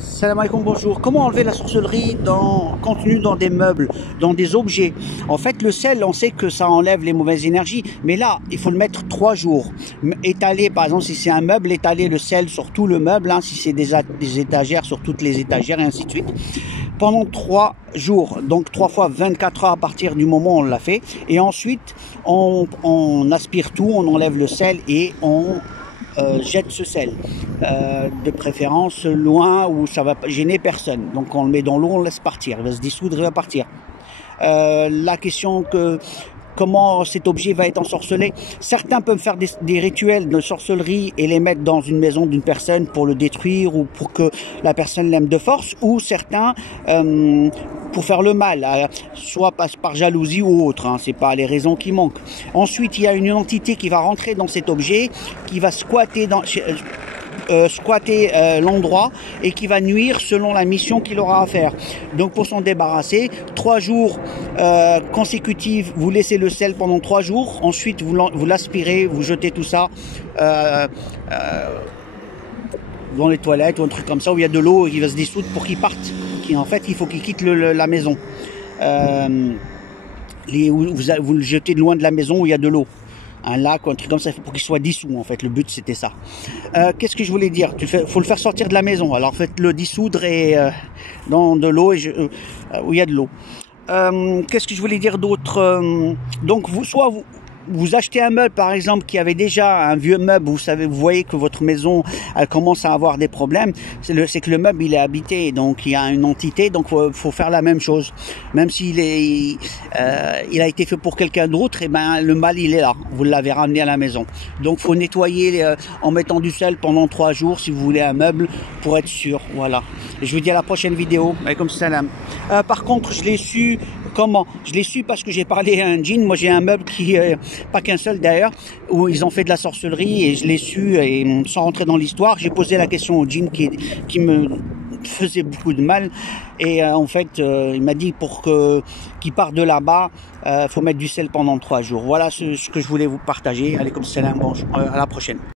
Salam alaikum, bonjour. Comment enlever la sorcellerie contenue dans des meubles, dans des objets? En fait, le sel, on sait que ça enlève les mauvaises énergies, mais là, il faut le mettre 3 jours. Étaler, par exemple, si c'est un meuble, étaler le sel sur tout le meuble, hein, si c'est des étagères, sur toutes les étagères, et ainsi de suite. Pendant 3 jours, donc 3 fois 24 heures à partir du moment où on l'a fait. Et ensuite, on aspire tout, on enlève le sel et on jette ce sel, de préférence loin où ça va gêner personne. Donc on le met dans l'eau, on le laisse partir, il va se dissoudre, il va partir. La question comment cet objet va être ensorcelé. Certains peuvent faire des rituels de sorcellerie et les mettre dans une maison d'une personne pour le détruire ou pour que la personne l'aime de force, ou certains pour faire le mal, soit par jalousie ou autre, hein, c'est pas les raisons qui manquent. Ensuite, il y a une entité qui va rentrer dans cet objet, qui va squatter l'endroit et qui va nuire selon la mission qu'il aura à faire. Donc pour s'en débarrasser, 3 jours consécutifs, vous laissez le sel pendant 3 jours, ensuite vous l'aspirez, vous jetez tout ça dans les toilettes ou un truc comme ça où il y a de l'eau et qui va se dissoudre pour qu'il parte. En fait, il faut qu'il quitte la maison. Vous le jetez loin de la maison où il y a de l'eau. Un lac ou un truc comme ça pour qu'il soit dissous, en fait. Le but, c'était ça. Qu'est-ce que je voulais dire? Faut le faire sortir de la maison. Alors, faites-le dissoudre et dans de l'eau où il y a de l'eau. Qu'est-ce que je voulais dire d'autre? Donc, vous achetez un meuble, par exemple, qui avait déjà un vieux meuble, vous voyez que votre maison, elle commence à avoir des problèmes, c'est que le meuble, il est habité, donc il y a une entité, donc faut faire la même chose. Même s'il il a été fait pour quelqu'un d'autre, et ben, le mal, il est là. Vous l'avez ramené à la maison. Donc, faut nettoyer en mettant du sel pendant 3 jours, si vous voulez un meuble, pour être sûr. Voilà. Et je vous dis à la prochaine vidéo. Alaykoum salam. Par contre, je l'ai su. Comment? Je l'ai su parce que j'ai parlé à un djinn. Moi, j'ai un meuble qui, pas qu'un seul d'ailleurs, où ils ont fait de la sorcellerie, et je l'ai su, et sans rentrer dans l'histoire, j'ai posé la question au djinn qui me faisait beaucoup de mal, et en fait, il m'a dit qu'il part de là-bas, faut mettre du sel pendant 3 jours. Voilà ce que je voulais vous partager. Allez, comme salam, bonjour, à la prochaine.